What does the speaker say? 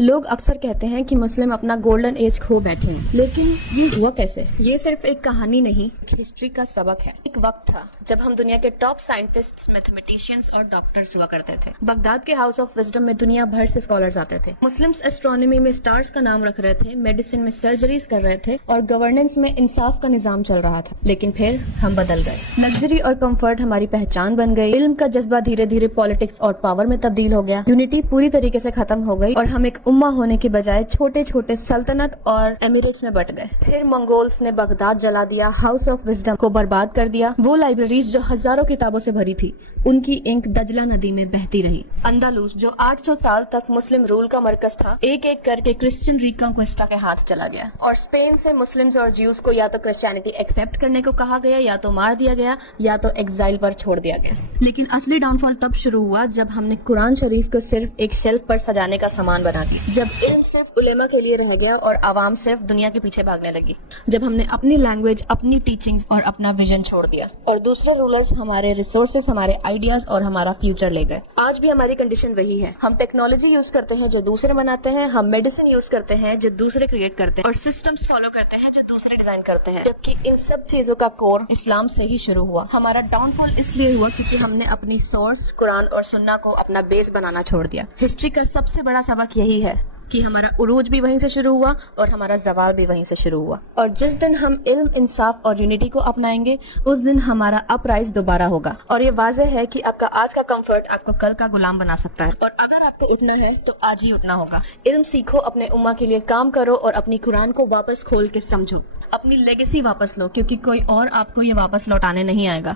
لوگ اکثر کہتے ہیں کہ مسلم اپنا گولڈن ایج کھو بیٹھے ہیں، لیکن یہ ہوا کیسے؟ یہ صرف ایک کہانی نہیں، ہسٹری کا سبق ہے۔ ایک وقت تھا جب ہم دنیا کے ٹاپ سائنٹسٹ، میتھمیٹیشینز اور ڈاکٹرز ہوا کرتے تھے۔ بغداد کے ہاؤس آف وزڈم میں دنیا بھر سے اسکالرز آتے تھے۔ مسلمز اسٹرونومی میں اسٹارز کا نام رکھ رہے تھے، میڈیسن میں سرجریز کر رہے تھے اور گورننس میں انصاف کا نظام چل رہا تھا۔ لیکن پھر ہم بدل گئے۔ لگژری اور کمفرٹ ہماری پہچان بن گئی، علم کا جذبہ دھیرے دھیرے پالیٹکس اور پاور میں تبدیل ہو گیا، یونٹی پوری طریقے سے ختم ہو گئی اور ہم ایک امہ ہونے کے بجائے چھوٹے چھوٹے سلطنت اور ایمریٹس میں بٹ گئے۔ پھر منگولز نے بغداد جلا دیا، ہاؤس آف وزڈم کو برباد کر دیا۔ وہ لائبریریز جو ہزاروں کتابوں سے بھری تھی، ان کی انک دجلہ ندی میں بہتی رہی۔ اندلس جو 800 سال تک مسلم رول کا مرکز تھا، ایک ایک کر کے کرسچن ریکنکوسٹا کے ہاتھ چلا گیا، اور اسپین سے مسلمز اور جیوز کو یا تو کرسچینٹی ایکسپٹ کرنے کو کہا گیا، یا تو مار دیا گیا، یا تو ایگزائل پر چھوڑ دیا گیا۔ لیکن اصلی ڈاؤن فال تب شروع ہوا جب ہم نے قرآن شریف کو صرف ایک شیلف پر سجانے کا سامان بنا دیا، جب علم صرف علماء کے لیے رہ گیا اور عوام صرف دنیا کے پیچھے بھاگنے لگی، جب ہم نے اپنی لینگویج، اپنی ٹیچنگز اور اپنا ویژن چھوڑ دیا، اور دوسرے رولرز ہمارے ریسورسز، ہمارے آئیڈیاز اور ہمارا فیوچر لے گئے۔ آج بھی ہماری کنڈیشن وہی ہے۔ ہم ٹیکنالوجی یوز کرتے ہیں جو دوسرے بناتے ہیں، ہم میڈیسن یوز کرتے ہیں جو دوسرے کریٹ کرتے ہیں، اور سسٹمز فالو کرتے ہیں جو دوسرے ڈیزائن کرتے ہیں، جبکہ ان سب چیزوں کا کور اسلام سے ہی شروع ہوا۔ ہمارا ڈاؤن فال اس لیے ہوا کیونکہ ہم نے اپنی سورس قرآن اور سنہ کو اپنا بیس بنانا چھوڑ دیا۔ ہسٹری کا سب سے بڑا سبق یہی ہے کہ ہمارا عروج بھی وہیں سے شروع ہوا اور ہمارا زوال بھی وہیں سے شروع ہوا، اور جس دن ہم علم، انصاف اور یونٹی کو اپنائیں گے، اس دن ہمارا اپ رائز دوبارہ ہوگا۔ اور یہ واضح ہے کہ آپ کا آج کا کمفرٹ آپ کو کل کا غلام بنا سکتا ہے، اور اگر آپ کو اٹھنا ہے تو آج ہی اٹھنا ہوگا۔ علم سیکھو، اپنے امہ کے لیے کام کرو، اور اپنی قرآن کو واپس کھول کے سمجھو، اپنی لیگیسی واپس لو، کیونکہ کوئی اور آپ کو یہ واپس لوٹانے نہیں آئے گا۔